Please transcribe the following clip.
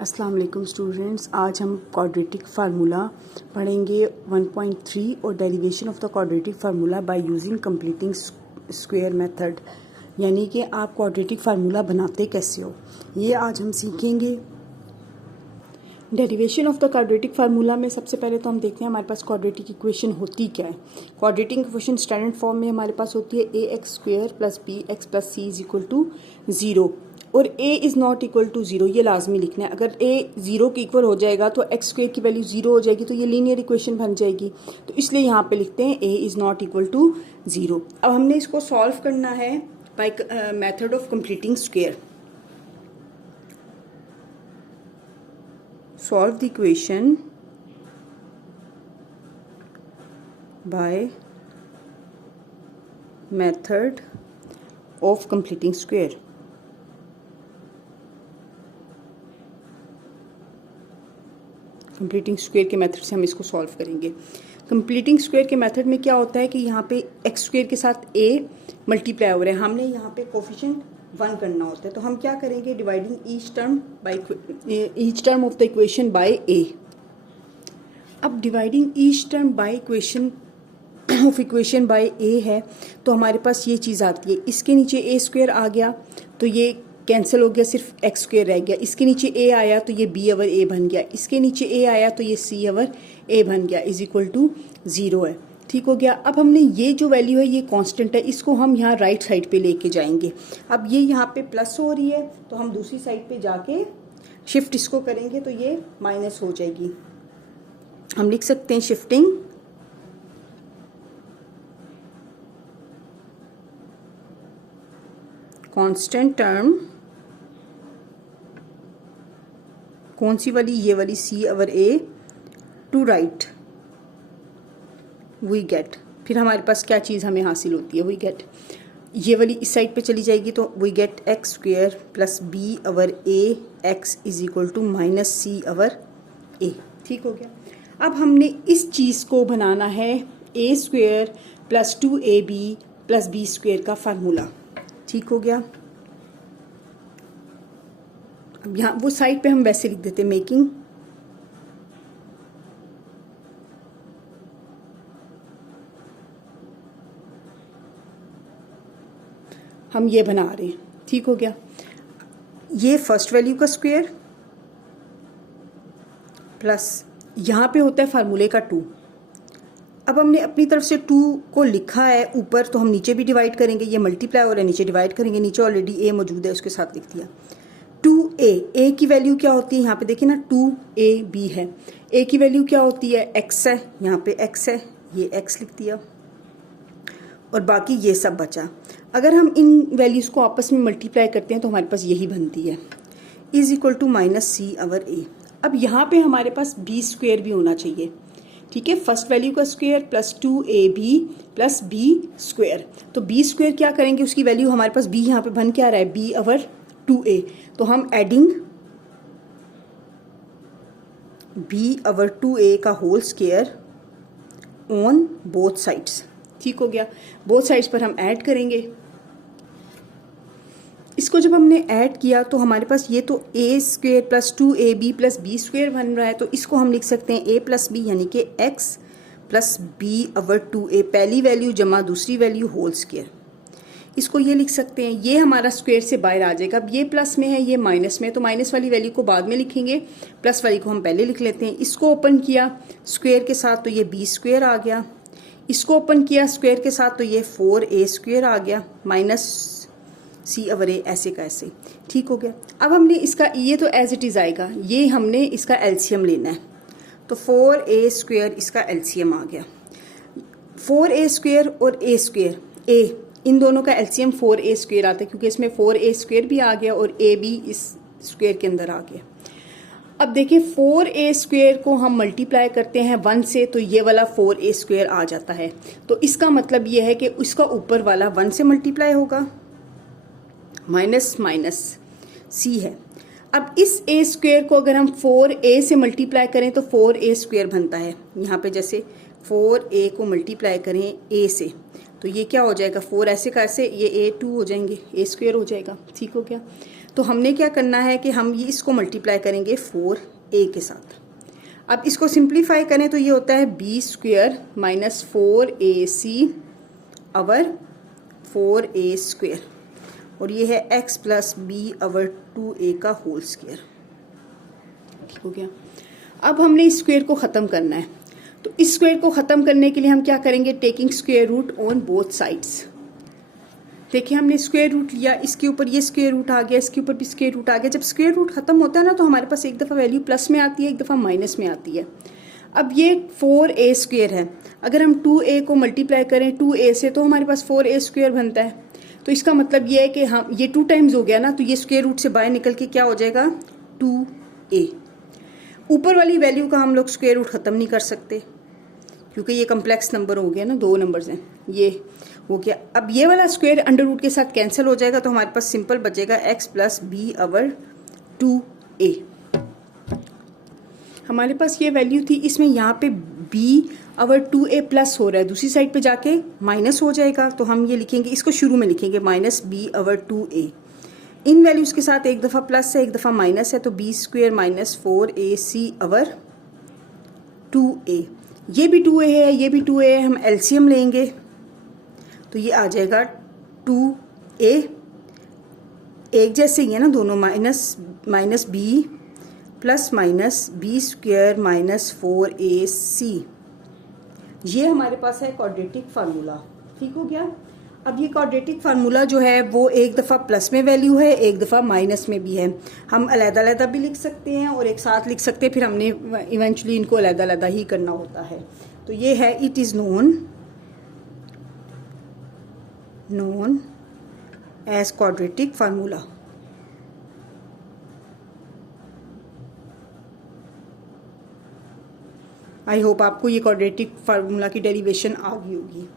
अस्सलाम वालेकुम स्टूडेंट्स, आज हम क्वाड्रेटिक फार्मूला पढ़ेंगे 1.3 और derivation of the quadratic formula by using completing square method. यानी कि आप क्वाड्रेटिक फार्मूला बनाते कैसे हो, ये आज हम सीखेंगे। Derivation of the quadratic formula में सबसे पहले तो हम देखते हैं हमारे पास क्वाड्रेटिक इक्वेशन होती क्या है। क्वाड्रेटिक इक्वेशन स्टैंडर्ड फॉर्म में हमारे पास होती है ax² + bx + c = 0 और a is not equal to 0। ये लाजमी लिखना है। अगर a 0 के इक्वल हो जाएगा तो x² की वैल्यू 0 हो जाएगी, तो ये लीनियर इक्वेशन बन जाएगी। तो इसलिए यहाँ पे लिखते हैं a is not equal to 0। अब हमने इसको सॉल्व करना है by method of completing square. Solve the equation by method of completing square. Completing square के मेथड से हम इसको सॉल्व करेंगे। कंप्लीटिंग स्क्वायर के मेथड में क्या होता है कि यहाँ पे x² के साथ a मल्टीप्लाई हो रहा है, हमने यहाँ पे कोफिशिएंट 1 करना होता है। तो हम क्या करेंगे, dividing each term of the equation by a। अब dividing each term by equation of equation by a है, तो हमारे पास ये चीज़ आती है। इसके नीचे a² आ गया तो ये कैंसिल हो गया, सिर्फ x² रह गया। इसके नीचे a आया तो ये b/a बन गया। इसके नीचे a आया तो ये c/a बन गया, इज इक्वल टू 0 है। ठीक हो गया। अब हमने ये जो वैल्यू है ये कांस्टेंट है, इसको हम यहाँ राइट साइड पे लेके जाएंगे। अब ये यहाँ पे प्लस हो रही है तो हम दूसरी साइड पे जाके शिफ्ट इसको करेंगे तो ये माइनस हो जाएगी। हम लिख सकते हैं शिफ्टिंग कांस्टेंट टर्म, कौन सी वाली, ये वाली c/a to right, we get. फिर हमारे पास क्या चीज़ हमें हासिल होती है, वी गेट। ये वाली इस साइड पे चली जाएगी तो we get x² + b/a x is equal to -c/a। ठीक हो गया। अब हमने इस चीज़ को बनाना है a² + 2ab + b² का फार्मूला। ठीक हो गया। अब यहाँ वो साइड पे हम वैसे लिख देते मेकिंग हम ये बना रहे हैं। ठीक हो गया। ये फर्स्ट वैल्यू का स्क्वायर प्लस यहाँ पे होता है फार्मूले का 2। अब हमने अपनी तरफ से 2 को लिखा है ऊपर, तो हम नीचे भी डिवाइड करेंगे। ये मल्टीप्लाई हो रहा है, नीचे डिवाइड करेंगे। नीचे ऑलरेडी a मौजूद है, उसके साथ लिख दिया। 2a की वैल्यू क्या होती है, यहाँ पे देखिए ना 2ab है। a की वैल्यू क्या होती है, x है, यहाँ पे x है, ये x लिख दिया और बाकी ये सब बचा। अगर हम इन वैल्यूज को आपस में मल्टीप्लाई करते हैं तो हमारे पास यही बनती है, इज इक्वल टू -c/a। अब यहाँ पे हमारे पास b² भी होना चाहिए। ठीक है, फर्स्ट वैल्यू का स्क्वायर प्लस 2ab + b²। तो b² क्या करेंगे, उसकी वैल्यू हमारे पास b यहाँ पे बन क्या रहा है, b/2a। तो हम एडिंग b/2a का whole square on both sides. ठीक हो गया। बोथ साइड्स पर हम ऐड करेंगे। इसको जब हमने ऐड किया तो हमारे पास ये तो a² + 2ab + b² बन रहा है, तो इसको हम लिख सकते हैं a + b यानी कि x + b/2a, पहली वैल्यू जमा दूसरी वैल्यू होल स्क्वायर। इसको ये लिख सकते हैं, ये हमारा स्क्वायर से बाहर आ जाएगा। अब ये प्लस में है, ये माइनस में, तो माइनस वाली वैल्यू को बाद में लिखेंगे, प्लस वाली को हम पहले लिख लेते हैं। इसको ओपन किया स्क्वायर के साथ तो ये b² आ गया। इसको ओपन किया स्क्वायर के साथ तो ये 4a² आ गया -c/a, ऐसे का ऐसे। ठीक हो गया। अब हमने इसका ये तो एज इट इज़ आएगा, ये हमने इसका एलसीएम लेना है। तो 4a² इसका एलसीएम आ गया। 4a² और a² इन दोनों का एलसीएम 4a² आता है, क्योंकि इसमें 4a² भी आ गया और a भी इस स्क्वायर के अंदर आ गया। अब देखिए 4a² को हम मल्टीप्लाई करते हैं 1 से तो ये वाला 4a² आ जाता है। तो इसका मतलब ये है कि इसका ऊपर वाला 1 से मल्टीप्लाई होगा, माइनस माइनस c है। अब इस a² को अगर हम 4a से मल्टीप्लाई करें तो 4a² बनता है। यहाँ पे जैसे 4a को मल्टीप्लाई करें a से तो ये क्या हो जाएगा, 4 ऐसे का ऐसे, ये a2 हो जाएंगे, a² हो जाएगा। ठीक हो गया। तो हमने क्या करना है कि हम ये इसको मल्टीप्लाई करेंगे 4a के साथ। अब इसको सिंप्लीफाई करें तो ये होता है b स्क्वेयर माइनस 4ac अवर 4a स्क्वेयर, और ये है x plus be our 2a का होल स्क्वेयर। ठीक हो गया। अब हमने इस स्क्वेयर को ख़त्म करना है, तो इस स्क्वेयर को ख़त्म करने के लिए हम क्या करेंगे, taking square root on both sides. देखिए हमने स्क्वेयर रूट लिया, इसके ऊपर ये स्क्वेयर रूट आ गया, इसके ऊपर भी स्क्वेयर रूट आ गया। जब स्क्वेयर रूट खत्म होता है ना तो हमारे पास एक दफ़ा वैल्यू प्लस में आती है, एक दफ़ा माइनस में आती है। अब ये 4a स्क्वेयर है, अगर हम 2a को मल्टीप्लाई करें 2a से तो हमारे पास 4a स्क्वेयर बनता है। तो इसका मतलब ये है कि हम ये 2 टाइम्स हो गया ना, तो ये स्क्वेयर रूट से बाहर निकल के क्या हो जाएगा 2a। ऊपर वाली वैल्यू का हम लोग स्क्वेयर रूट ख़त्म नहीं कर सकते क्योंकि ये कम्प्लेक्स नंबर हो गया ना, 2 नंबर्स हैं, ये हो गया। अब ये वाला स्क्वेयर अंडर रूट के साथ कैंसिल हो जाएगा, तो हमारे पास सिंपल बचेगा x plus be our 2a। हमारे पास ये वैल्यू थी, इसमें यहाँ पे b अवर 2a प्लस हो रहा है, दूसरी साइड पे जाके माइनस हो जाएगा, तो हम ये लिखेंगे, इसको शुरू में लिखेंगे माइनस b अवर 2a। इन वैल्यूज़ के साथ एक दफ़ा प्लस है एक दफ़ा माइनस है, तो b स्क्वेयर माइनस 4ac अवर 2a। ये भी 2a है, ये भी 2a है, हम एलसीएम लेंगे तो ये आ जाएगा 2a, एक जैसे ही है ना दोनों, minus b plus minus b square minus 4ac। ये हमारे पास है क्वाड्रेटिक फार्मूला। ठीक हो गया। अब ये क्वाड्रेटिक फार्मूला जो है वो एक दफ़ा प्लस में वैल्यू है, एक दफ़ा माइनस में भी है। हम अलग-अलग भी लिख सकते हैं और एक साथ लिख सकते हैं, फिर हमने इवेंचुअली इनको अलग-अलग ही करना होता है। तो ये है it is known as quadratic formula. I hope आपको ये क्वाड्रेटिक फार्मूला की डेरिवेशन आ गई होगी।